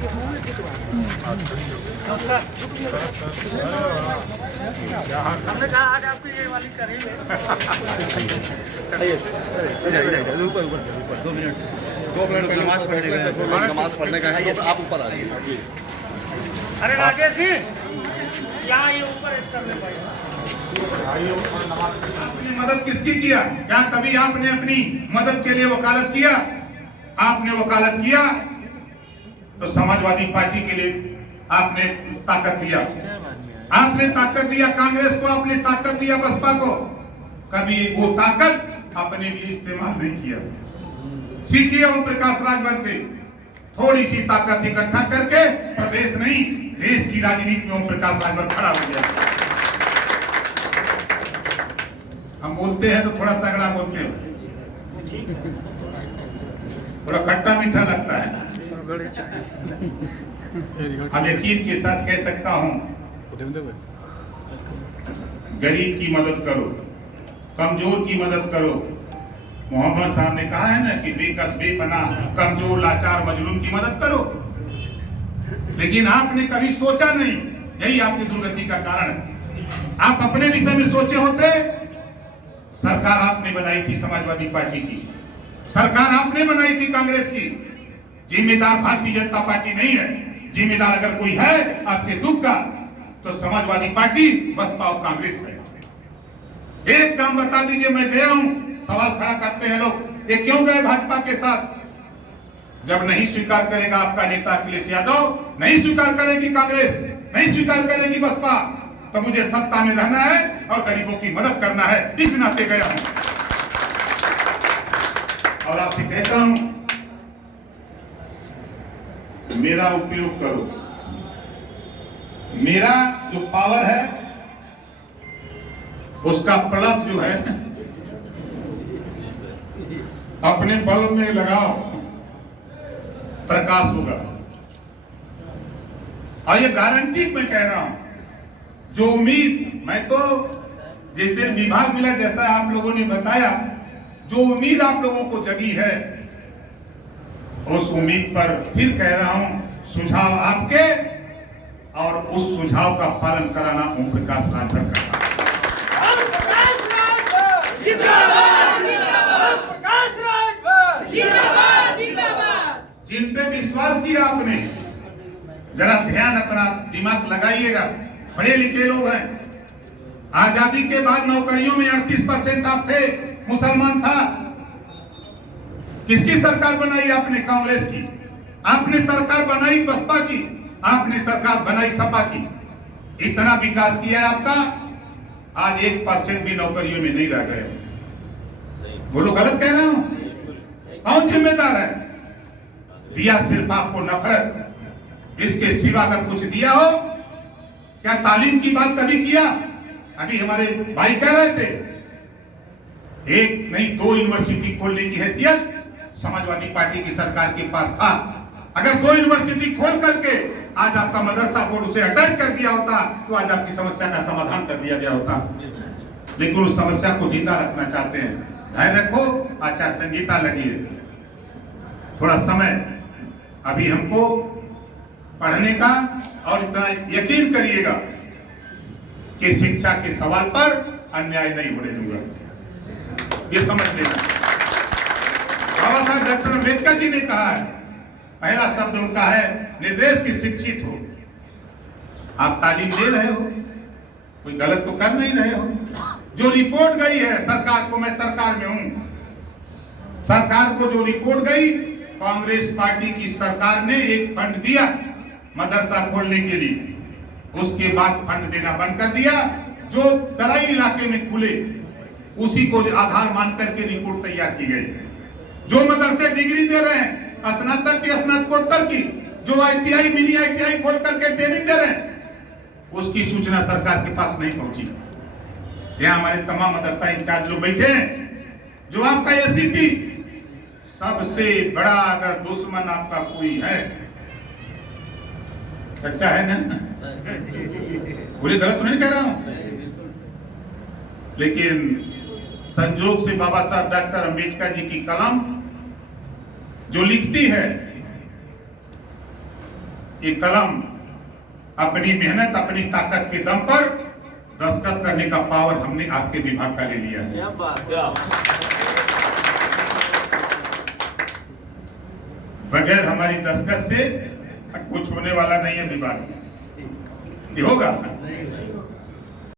हमने कहा आज आपको ये वाली करेंगे। ऊपर 2 मिनट नमाज पढ़ने का है, आप ऊपर आ रही है। अरे राजेश जी क्या ये ऊपर करने पाए? आपने मदद किसकी किया? क्या कभी आपने अपनी मदद के लिए वकालत किया? आपने वकालत किया तो समाजवादी पार्टी के लिए आपने ताकत दिया, आपने ताकत दिया कांग्रेस को, आपने ताकत दिया बसपा को। कभी वो ताकत अपने लिए इस्तेमाल नहीं किया। सीखिए ओम प्रकाश राजभर से, थोड़ी सी ताकत इकट्ठा करके प्रदेश नहीं देश की राजनीति में ओम प्रकाश राजभर खड़ा हो गया। हम बोलते हैं तो थोड़ा तगड़ा बोलते हैं, थोड़ा खट्टा मीठा लगता है। हम यकीन के साथ कह सकता हूं, गरीब की मदद करो, कमजोर की मदद करो। मोहम्मद साहब ने कहा है ना कि बेकस बेपनाह कमजोर लाचार मजलूम की मदद करो। लेकिन आपने कभी सोचा नहीं, यही आपकी दुर्गति का कारण है। आप अपने विषय में सोचे होते, सरकार आपने बनाई थी समाजवादी पार्टी की, सरकार आपने बनाई थी कांग्रेस की। जिम्मेदार भारतीय जनता पार्टी नहीं है, जिम्मेदार अगर कोई है आपके दुख का तो समाजवादी पार्टी, बसपा और कांग्रेस है। एक काम बता दीजिए, मैं गया हूं, सवाल खड़ा करते हैं लोग, ये क्यों गए भाजपा के साथ? जब नहीं स्वीकार करेगा आपका नेता अखिलेश यादव, नहीं स्वीकार करेगी कांग्रेस, नहीं स्वीकार करेगी बसपा, तो मुझे सत्ता में रहना है और गरीबों की मदद करना है, इस नाते गया हूं। और आपसे कहता हूं, मेरा उपयोग करो, मेरा जो पावर है उसका प्लग जो है अपने बल्ब में लगाओ, प्रकाश होगा। और ये गारंटी मैं कह रहा हूं, जो उम्मीद मैं तो जिस दिन विभाग मिला, जैसा आप लोगों ने बताया, जो उम्मीद आप लोगों को जगी है, उस उम्मीद पर फिर कह रहा हूं, सुझाव आपके और उस सुझाव का पालन कराना ओम प्रकाश राजभर का काम। जिन पे विश्वास किया आपने, जरा ध्यान अपना दिमाग लगाइएगा, पढ़े लिखे लोग हैं। आजादी के बाद नौकरियों में 38% आप थे, मुसलमान था। किसकी सरकार बनाई आपने? कांग्रेस की। आपने सरकार बनाई बसपा की, आपने सरकार बनाई सपा की। इतना विकास किया है आपका, आज 1% भी नौकरियों में नहीं रह गए। बोलो गलत कह रहा हूं? कौन जिम्मेदार है? दिया सिर्फ आपको नफरत, इसके सिवा अगर कुछ दिया हो? क्या तालीम की बात कभी किया? अभी हमारे भाई कह रहे थे, एक नहीं 2 यूनिवर्सिटी खोलने की हैसियत समाजवादी पार्टी की सरकार के पास था। अगर 2 यूनिवर्सिटी खोल करके आज आपका मदरसा बोर्ड उसे अटैच कर दिया होता तो आज आपकी समस्या का समाधान कर दिया गया होता। लेकिन उस समस्या को जिंदा रखना चाहते हैं। धैर्य रखो, आचार संहिता लगी है, थोड़ा समय अभी हमको पढ़ने का, और इतना यकीन करिएगा कि शिक्षा के सवाल पर अन्याय नहीं होने दूंगा, ये समझ लेना। बाबा साहब डॉक्टर अम्बेडकर जी ने कहा है, पहला शब्द उनका है, निर्देश की शिक्षित हो। आप तालीम दे रहे हो, कोई गलत तो कर नहीं रहे हो। जो रिपोर्ट गई है सरकार को, मैं सरकार में हूं, सरकार को जो रिपोर्ट गई, कांग्रेस पार्टी की सरकार ने एक फंड दिया मदरसा खोलने के लिए, उसके बाद फंड देना बंद कर दिया। जो तराई इलाके में खुले उसी को आधार मान करके रिपोर्ट तैयार की गई। जो मदरसे डिग्री दे रहे हैं, स्नातक की, स्नातकोत्तर की, जो ITI मिनी ITI खोल करके ट्रेनिंग दे रहे हैं, उसकी सूचना सरकार के पास नहीं पहुंची। यहाँ हमारे तमाम मदरसा इंचार्ज लोग बैठे हैं। जो आपका ACP, सबसे बड़ा अगर दुश्मन आपका कोई है, सच्चा है ना? बोले गलत तो नहीं कह रहा हूं, लेकिन संजोग से बाबा साहब डॉक्टर अम्बेडकर जी की कलम जो लिखती है, ये कलम अपनी मेहनत, अपनी ताकत के दम पर दस्तखत करने का पावर हमने आपके विभाग का ले लिया है। बगैर हमारी दस्तखत से कुछ होने वाला नहीं है विभाग में। ये होगा